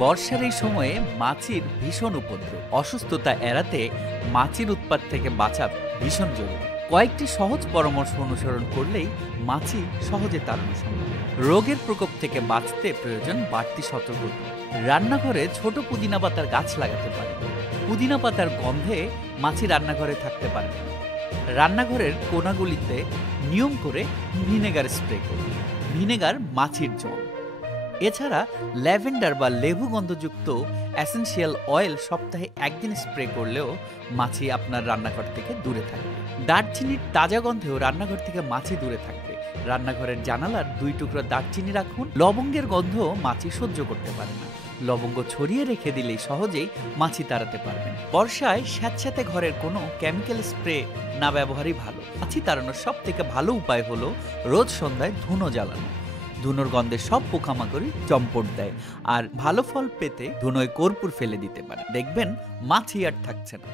বর্ষার এই সময়ে মাছির ভীষণ উপদ্রব। অসুস্থতা এড়াতে মাছির উৎপাত থেকে বাঁচা ভীষণ জরুরি। কয়েকটি সহজ পরামর্শ অনুসরণ করলেই মাছি সহজে তাড়ানো সম্ভব। রোগের প্রকোপ থেকে বাঁচতে প্রয়োজন বাড়তি সতর্কতা। রান্নাঘরে ছোট পুদিনা পাতার গাছ লাগাতে পারেন। পুদিনা পাতার গন্ধে মাছি রান্নাঘরে থাকতে পারবে না। রান্নাঘরের কোণাগুলিতে নিয়ম করে ভিনেগার স্প্রে করুন। ভিনেগার মাছির জল। এছাড়া ল্যাভেন্ডার বা লেবু গন্ধযুক্ত এসেনশিয়াল অয়েল সপ্তাহে একদিন স্প্রে করলেও মাছি আপনার রান্নাঘর থেকে দূরে থাকবে। দারচিনির তাজা গন্ধেও রান্নাঘর থেকে মাছি দূরে থাকবে। রান্নাঘরের জানালার 2 টুকরো দারচিনি রাখুন। লবঙ্গের গন্ধ মাছি সহ্য করতে পারে না। লবঙ্গ ছড়িয়ে রেখে দিলেই সহজেই মাছি তাড়াতে পারবেন। বর্ষায় স্যাঁতস্যাঁতে ঘরের কোনো কেমিক্যাল স্প্রে না ব্যবহারই ভালো। মাছি তাড়ানোর সব থেকে ভালো উপায় হলো রোজ সন্ধ্যায় ধুনো জ্বালানো। ধুনোর গন্ধে সব পোকামাকড়ই চম্পট দেয়। আর ভালো ফল পেতে ধুনোয় কর্পূর ফেলে দিতে পারে, দেখবেন মাছি আর থাকছে না।